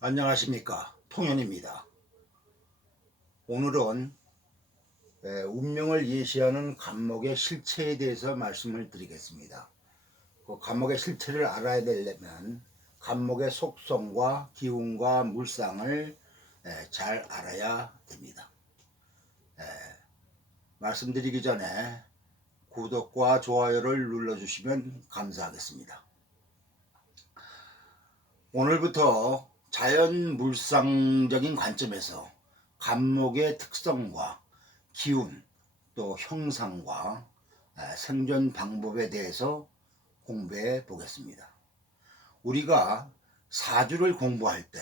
안녕하십니까, 통연입니다. 오늘은 운명을 예시하는 간목의 실체에 대해서 말씀을 드리겠습니다. 그 간목의 실체를 알아야 되려면 간목의 속성과 기운과 물상을 잘 알아야 됩니다. 말씀드리기 전에 구독과 좋아요를 눌러주시면 감사하겠습니다. 오늘부터 자연 물상적인 관점에서 간목의 특성과 기운, 또 형상과 생존 방법에 대해서 공부해 보겠습니다. 우리가 사주를 공부할 때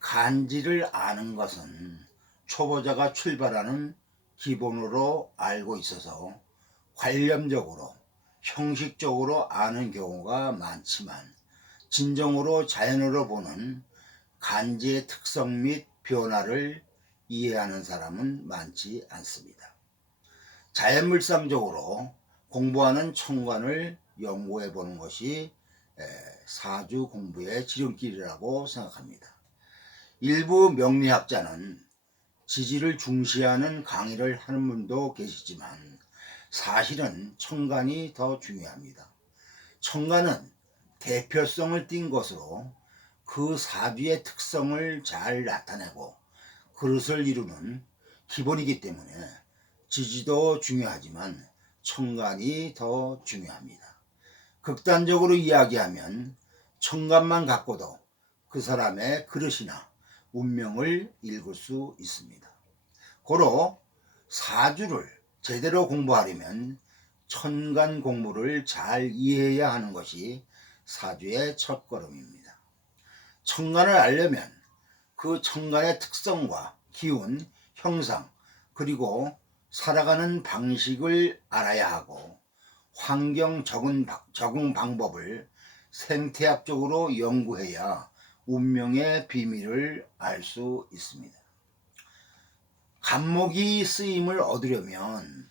간지를 아는 것은 초보자가 출발하는 기본으로 알고 있어서 관념적으로 형식적으로 아는 경우가 많지만, 진정으로 자연으로 보는 간지의 특성 및 변화를 이해하는 사람은 많지 않습니다. 자연물상적으로 공부하는 천간을 연구해 보는 것이 사주 공부의 지름길이라고 생각합니다. 일부 명리학자는 지지를 중시하는 강의를 하는 분도 계시지만 사실은 천간이 더 중요합니다. 천간은 대표성을 띈 것으로 그 사주의 특성을 잘 나타내고 그릇을 이루는 기본이기 때문에 지지도 중요하지만 천간이 더 중요합니다. 극단적으로 이야기하면 천간만 갖고도 그 사람의 그릇이나 운명을 읽을 수 있습니다. 고로 사주를 제대로 공부하려면 천간 공부를 잘 이해해야 하는 것이 사주의 첫걸음입니다. 천간을 알려면 그 천간의 특성과 기운, 형상, 그리고 살아가는 방식을 알아야 하고 환경 적응 방법을 생태학적으로 연구해야 운명의 비밀을 알 수 있습니다. 간목이 쓰임을 얻으려면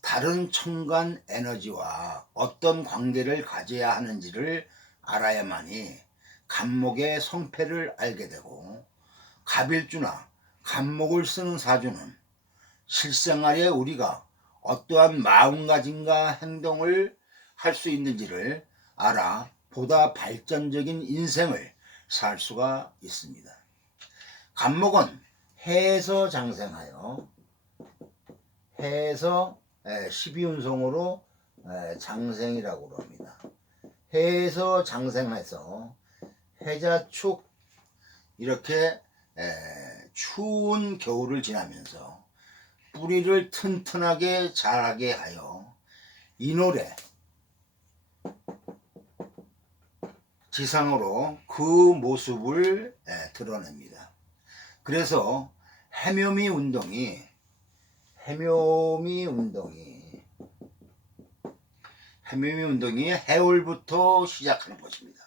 다른 천간 에너지와 어떤 관계를 가져야 하는지를 알아야만이 간목의 성패를 알게 되고, 갑일주나 간목을 쓰는 사주는 실생활에 우리가 어떠한 마음가짐과 행동을 할 수 있는지를 알아 보다 발전적인 인생을 살 수가 있습니다. 간목은 해에서 장생하여 해에서 12운성으로 장생이라고 합니다. 해에서 장생해서 해자축 이렇게 추운 겨울을 지나면서 뿌리를 튼튼하게 자라게 하여 인월에 지상으로 그 모습을 드러냅니다. 그래서 해묘미 운동이 해올부터 시작하는 것입니다.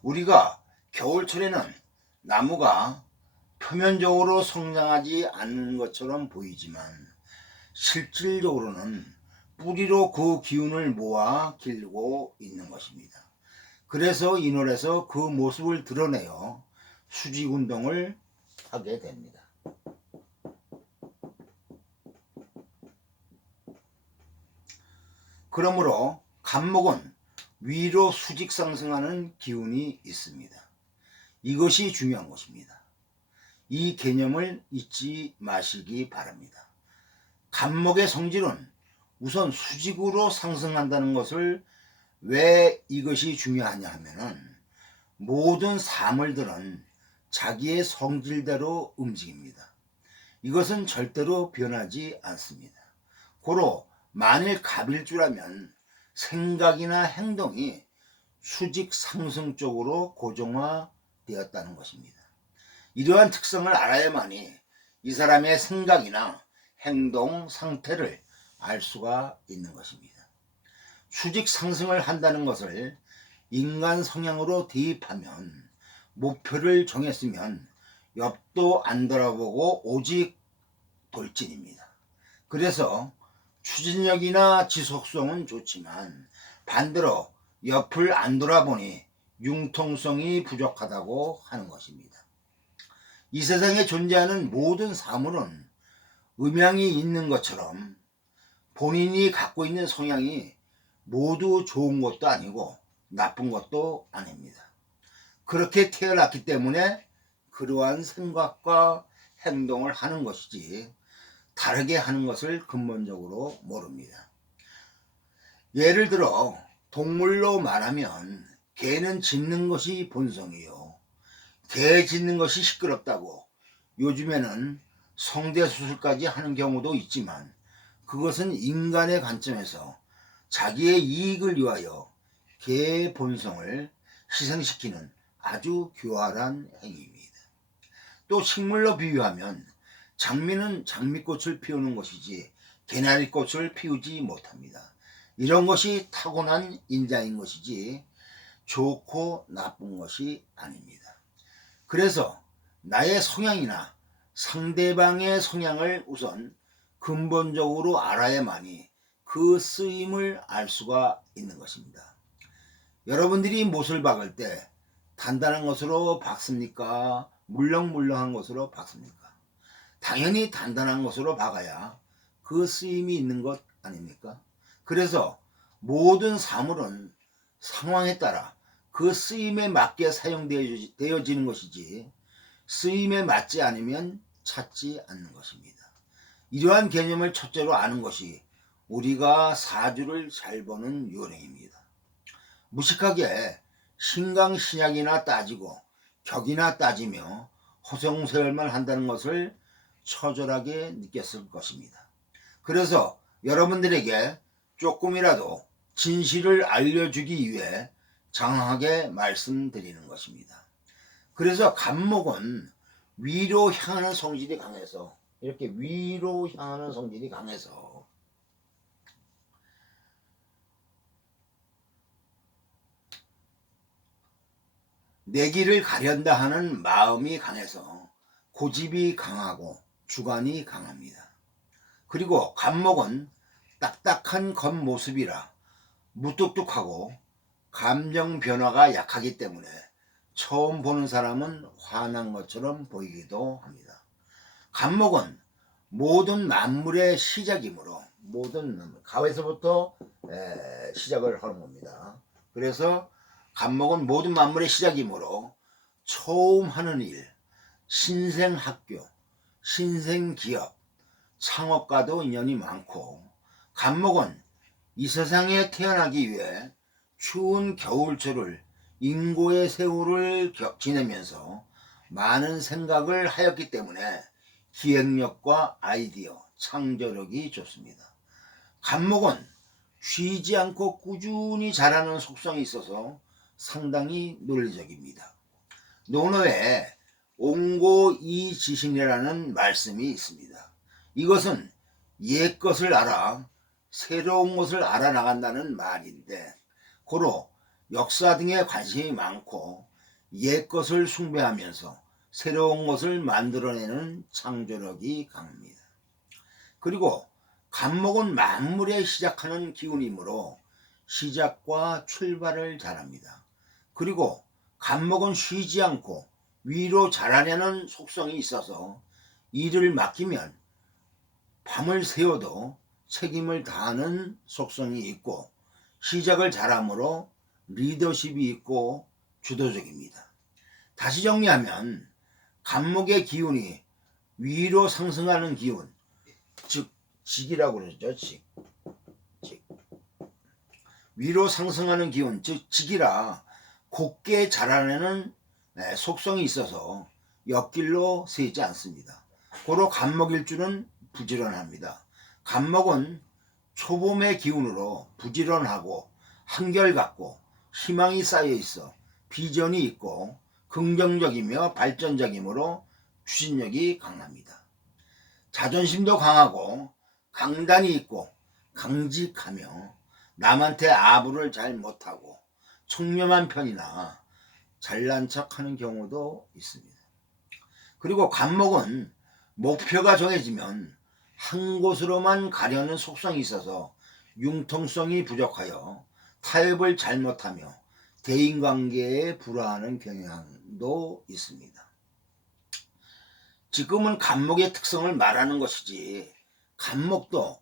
우리가 겨울철에는 나무가 표면적으로 성장하지 않는 것처럼 보이지만 실질적으로는 뿌리로 그 기운을 모아 길고 있는 것입니다. 그래서 인월에서 그 모습을 드러내어 수직운동을 하게 됩니다. 그러므로 간목은 위로 수직 상승하는 기운이 있습니다. 이것이 중요한 것입니다. 이 개념을 잊지 마시기 바랍니다. 간목의 성질은 우선 수직으로 상승한다는 것을 왜 이것이 중요하냐 하면은 모든 사물들은 자기의 성질대로 움직입니다. 이것은 절대로 변하지 않습니다. 고로 만일 갑일주라면 생각이나 행동이 수직 상승 쪽으로 고정화되었다는 것입니다. 이러한 특성을 알아야만이 이 사람의 생각이나 행동 상태를 알 수가 있는 것입니다. 수직 상승을 한다는 것을 인간 성향으로 대입하면 목표를 정했으면 옆도 안 돌아보고 오직 돌진입니다. 그래서 추진력이나 지속성은 좋지만 반대로 옆을 안 돌아보니 융통성이 부족하다고 하는 것입니다. 이 세상에 존재하는 모든 사물은 음향이 있는 것처럼 본인이 갖고 있는 성향이 모두 좋은 것도 아니고 나쁜 것도 아닙니다. 그렇게 태어났기 때문에 그러한 생각과 행동을 하는 것이지 다르게 하는 것을 근본적으로 모릅니다. 예를 들어 동물로 말하면 개는 짖는 것이 본성이요, 개 짖는 것이 시끄럽다고 요즘에는 성대수술까지 하는 경우도 있지만, 그것은 인간의 관점에서 자기의 이익을 위하여 개의 본성을 희생시키는 아주 교활한 행위입니다. 또 식물로 비유하면 장미는 장미꽃을 피우는 것이지 개나리꽃을 피우지 못합니다. 이런 것이 타고난 인자인 것이지 좋고 나쁜 것이 아닙니다. 그래서 나의 성향이나 상대방의 성향을 우선 근본적으로 알아야만이 그 쓰임을 알 수가 있는 것입니다. 여러분들이 못을 박을 때 단단한 것으로 박습니까? 물렁물렁한 것으로 박습니까? 당연히 단단한 것으로 박아야 그 쓰임이 있는 것 아닙니까? 그래서 모든 사물은 상황에 따라 그 쓰임에 맞게 사용되어지는 것이지 쓰임에 맞지 않으면 찾지 않는 것입니다. 이러한 개념을 첫째로 아는 것이 우리가 사주를 잘 보는 요령입니다. 무식하게 신강신약이나 따지고 격이나 따지며 허송세월만 한다는 것을 처절하게 느꼈을 것입니다. 그래서 여러분들에게 조금이라도 진실을 알려주기 위해 장황하게 말씀드리는 것입니다. 그래서 간목은 위로 향하는 성질이 강해서, 이렇게 위로 향하는 성질이 강해서 내 길을 가련다 하는 마음이 강해서 고집이 강하고 주관이 강합니다. 그리고 간목은 딱딱한 겉모습이라 무뚝뚝하고 감정 변화가 약하기 때문에 처음 보는 사람은 화난 것처럼 보이기도 합니다. 간목은 모든 만물의 시작이므로, 모든 가에서부터 시작을 하는 겁니다. 그래서 간목은 모든 만물의 시작이므로 처음 하는 일, 신생학교, 신생기업, 창업과도 인연이 많고, 간목은 이 세상에 태어나기 위해 추운 겨울철을 인고의 세월을 지내면서 많은 생각을 하였기 때문에 기획력과 아이디어, 창조력이 좋습니다. 간목은 쉬지 않고 꾸준히 자라는 속성이 있어서 상당히 논리적입니다. 논어에 옹고이지신이라는 말씀이 있습니다. 이것은 옛 것을 알아 새로운 것을 알아나간다는 말인데, 고로 역사 등에 관심이 많고 옛 것을 숭배하면서 새로운 것을 만들어내는 창조력이 강합니다. 그리고 간목은 만물에 시작하는 기운이므로 시작과 출발을 잘합니다. 그리고 간목은 쉬지 않고 위로 자라려는 속성이 있어서 일을 맡기면 밤을 새워도 책임을 다하는 속성이 있고, 시작을 잘함으로 리더십이 있고 주도적입니다. 다시 정리하면 간목의 기운이 위로 상승하는 기운, 즉 직이라고 그러죠. 직. 위로 상승하는 기운, 즉 직이라 곱게 자라내는 속성이 있어서 옆길로 새지 않습니다. 고로 간목일 줄은 부지런합니다. 간목은 초봄의 기운으로 부지런하고 한결같고 희망이 쌓여 있어 비전이 있고 긍정적이며 발전적이므로 추진력이 강합니다. 자존심도 강하고 강단이 있고 강직하며 남한테 아부를 잘 못하고 청렴한 편이나 잘난 척하는 경우도 있습니다. 그리고 간목은 목표가 정해지면 한 곳으로만 가려는 속성이 있어서 융통성이 부족하여 타협을 잘못하며 대인관계에 불화하는 경향도 있습니다. 지금은 간목의 특성을 말하는 것이지, 간목도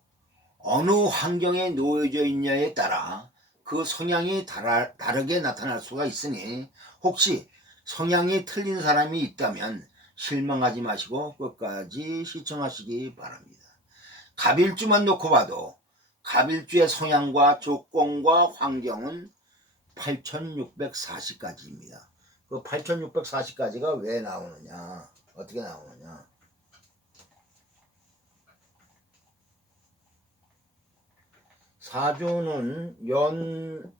어느 환경에 놓여져 있냐에 따라 그 성향이 다르게 나타날 수가 있으니, 혹시 성향이 틀린 사람이 있다면 실망하지 마시고 끝까지 시청하시기 바랍니다. 갑일주만 놓고 봐도 갑일주의 성향과 조건과 환경은 8640가지입니다. 그 8640가지가 왜 나오느냐, 어떻게 나오느냐. 사주는 연,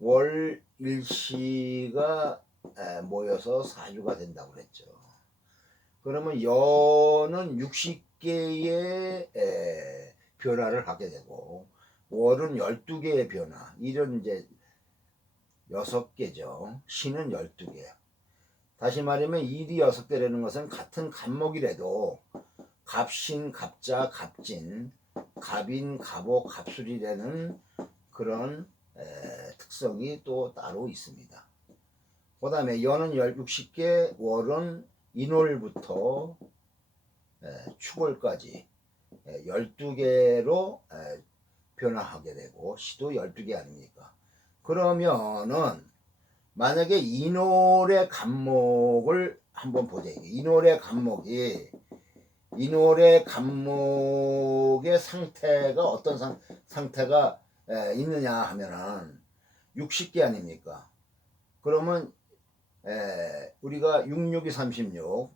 월, 일시가 모여서 사주가 된다고 그랬죠. 그러면 연은 60개의 변화를 하게 되고, 월은 12개의 변화, 일은 이제 6개죠. 신은 12개. 다시 말하면 일이 6개라는 것은 같은 간목이라도 갑신, 갑자, 갑진, 갑인, 갑오, 갑술이라는 그런 특성이 또 따로 있습니다. 그 다음에 연은 60개, 월은 인월부터 축월까지 12개로 변화하게 되고, 시도 12개 아닙니까? 그러면은 만약에 인월의 간목을 한번 보자. 인월의 간목의 상태가 어떤 상태가 있느냐 하면은 60개 아닙니까? 그러면 우리가 66이 36,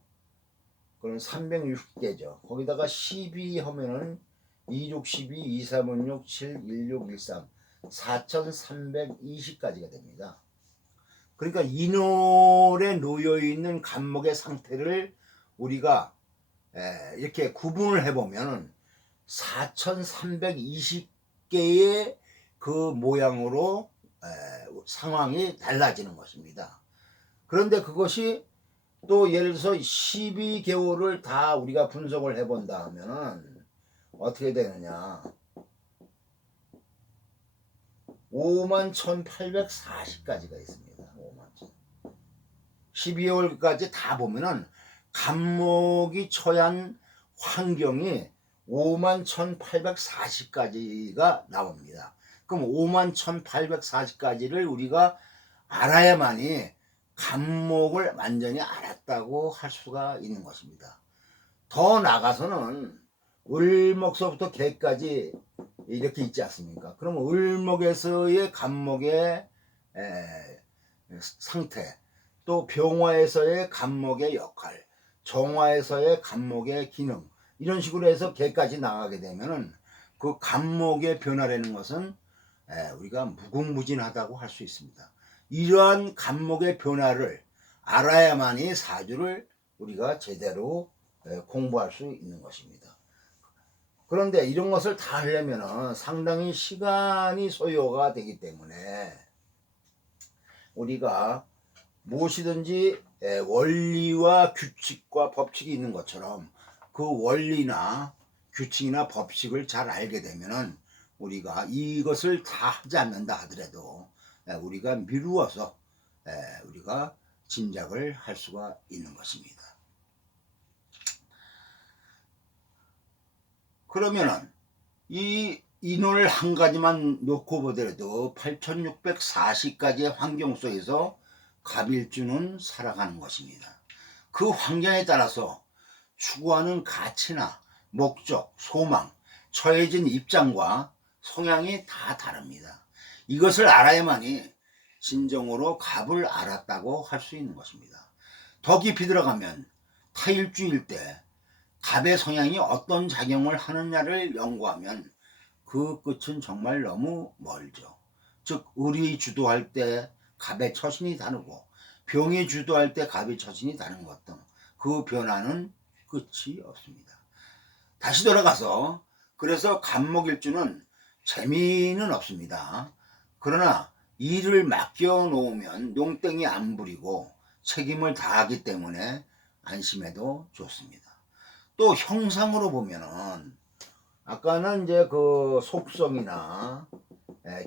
그럼 360개죠. 거기다가 12 하면은 26, 12, 23, 56, 7, 16, 13, 4320까지가 됩니다. 그러니까 인월에 놓여있는 간목의 상태를 우리가 이렇게 구분을 해보면 4320개의 그 모양으로 상황이 달라지는 것입니다. 그런데 그것이 또 예를 들어서 12개월을 다 우리가 분석을 해본다 하면은 어떻게 되느냐, 51,840가지가 있습니다. 12개월까지 다 보면은 간목이 처한 환경이 51,840가지가 나옵니다. 그럼 51,840가지를 우리가 알아야만이 간목을 완전히 알았다고 할 수가 있는 것입니다. 더 나가서는 을목서부터 개까지 이렇게 있지 않습니까? 그럼 을목에서의 간목의 상태, 또 병화에서의 간목의 역할, 정화에서의 간목의 기능, 이런 식으로 해서 개까지 나가게 되면은 그 간목의 변화라는 것은 우리가 무궁무진하다고 할 수 있습니다. 이러한 간목의 변화를 알아야만이 사주를 우리가 제대로 공부할 수 있는 것입니다. 그런데 이런 것을 다 하려면 상당히 시간이 소요가 되기 때문에 우리가 무엇이든지 원리와 규칙과 법칙이 있는 것처럼 그 원리나 규칙이나 법칙을 잘 알게 되면은 우리가 이것을 다 하지 않는다 하더라도 우리가 미루어서 우리가 짐작을 할 수가 있는 것입니다. 그러면은 이 인월 한 가지만 놓고 보더라도 8640가지의 환경 속에서 갑일주는 살아가는 것입니다. 그 환경에 따라서 추구하는 가치나 목적, 소망, 처해진 입장과 성향이 다 다릅니다. 이것을 알아야만이 진정으로 갑을 알았다고 할 수 있는 것입니다. 더 깊이 들어가면 타일주일 때 갑의 성향이 어떤 작용을 하느냐를 연구하면 그 끝은 정말 너무 멀죠. 즉 을이 주도할 때 갑의 처신이 다르고 병이 주도할 때 갑의 처신이 다른 것 등 그 변화는 끝이 없습니다. 다시 돌아가서 그래서 갑목일주는 재미는 없습니다. 그러나 일을 맡겨 놓으면 농땡이 안 부리고 책임을 다하기 때문에 안심해도 좋습니다. 또 형상으로 보면은 아까는 이제 그 속성이나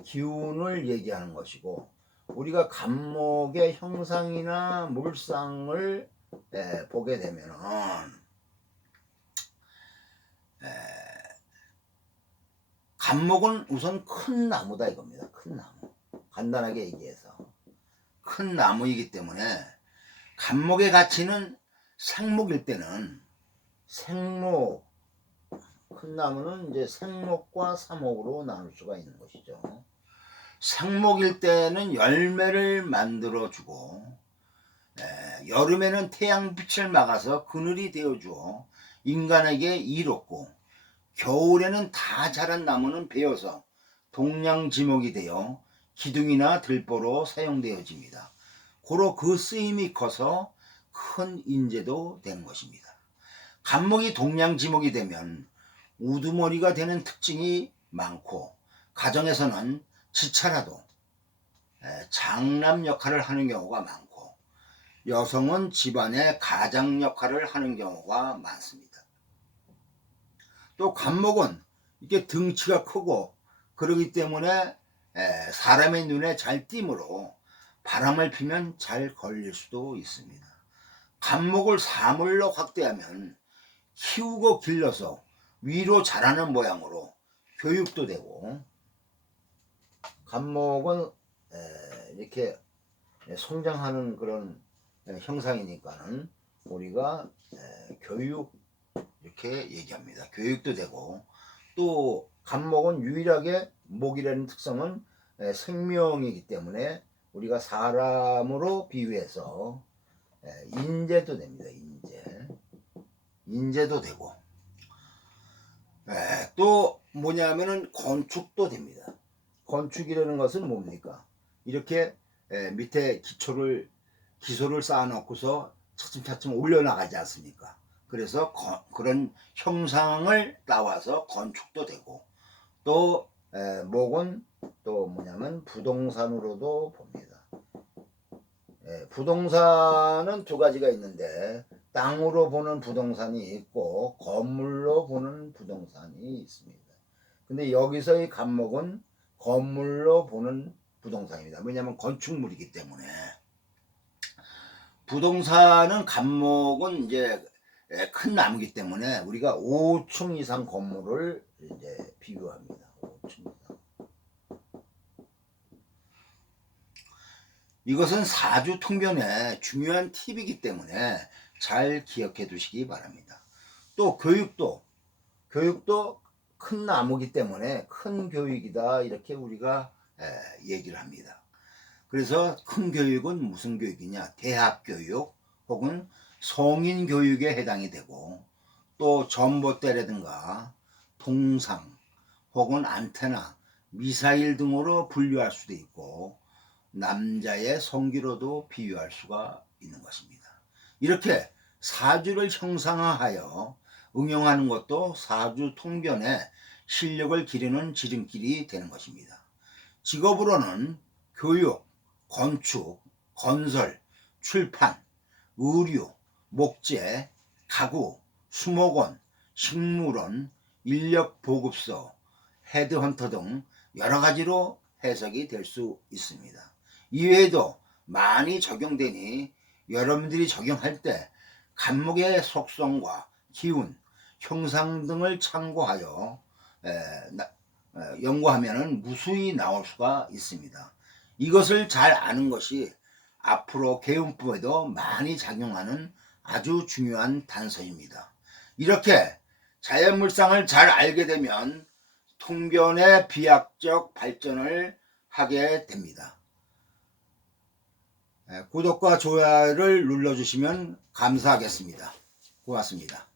기운을 얘기하는 것이고, 우리가 갑목의 형상이나 물상을 보게 되면은 간목은 우선 큰 나무다 이겁니다. 큰 나무. 간단하게 얘기해서 큰 나무이기 때문에 간목의 가치는 생목일 때는 생목, 큰 나무는 이제 생목과 사목으로 나눌 수가 있는 것이죠. 생목일 때는 열매를 만들어 주고 여름에는 태양빛을 막아서 그늘이 되어 주어 인간에게 이롭고, 겨울에는 다 자란 나무는 베어서 동량지목이 되어 기둥이나 들보로 사용되어집니다. 고로 그 쓰임이 커서 큰 인재도 된 것입니다. 간목이 동량지목이 되면 우두머리가 되는 특징이 많고, 가정에서는 지차라도 장남 역할을 하는 경우가 많고, 여성은 집안의 가장 역할을 하는 경우가 많습니다. 또 간목은 이게 등치가 크고 그러기 때문에 사람의 눈에 잘 띄므로 바람을 피면 잘 걸릴 수도 있습니다. 간목을 사물로 확대하면 키우고 길러서 위로 자라는 모양으로 교육도 되고, 간목은 이렇게 성장하는 그런 형상이니까는 우리가 교육 이렇게 얘기합니다. 교육도 되고, 또 간목은 유일하게 목이라는 특성은 생명이기 때문에 우리가 사람으로 비유해서 인재도 됩니다. 인재도 되고, 또 뭐냐면은 건축도 됩니다. 건축이라는 것은 뭡니까? 이렇게 밑에 기소를 쌓아놓고서 차츰차츰 올려나가지 않습니까? 그래서 그런 형상을 따와서 건축도 되고, 또 목은 또 뭐냐면 부동산으로도 봅니다. 부동산은 두 가지가 있는데, 땅으로 보는 부동산이 있고 건물로 보는 부동산이 있습니다. 근데 여기서의 간목은 건물로 보는 부동산입니다. 왜냐하면 건축물이기 때문에. 부동산은 간목은 이제 큰 나무기 때문에 우리가 5층 이상 건물을 이제 비유합니다. 5층 이상. 이것은 사주 통변의 중요한 팁이기 때문에 잘 기억해 두시기 바랍니다. 또 교육도 큰 나무기 때문에 큰 교육이다 이렇게 우리가 얘기를 합니다. 그래서 큰 교육은 무슨 교육이냐? 대학 교육 혹은 성인 교육에 해당이 되고, 또 전봇대라든가 동상 혹은 안테나, 미사일 등으로 분류할 수도 있고, 남자의 성기로도 비유할 수가 있는 것입니다. 이렇게 사주를 형상화하여 응용하는 것도 사주 통변의 실력을 기르는 지름길이 되는 것입니다. 직업으로는 교육, 건축, 건설, 출판, 의류, 목재, 가구, 수목원, 식물원, 인력보급소, 헤드헌터 등 여러 가지로 해석이 될 수 있습니다. 이외에도 많이 적용되니 여러분들이 적용할 때 간목의 속성과 기운, 형상 등을 참고하여 연구하면 무수히 나올 수가 있습니다. 이것을 잘 아는 것이 앞으로 개운법에도 많이 작용하는 아주 중요한 단서입니다. 이렇게 자연물상을 잘 알게 되면 통변의 비약적 발전을 하게 됩니다. 구독과 좋아요를 눌러주시면 감사하겠습니다. 고맙습니다.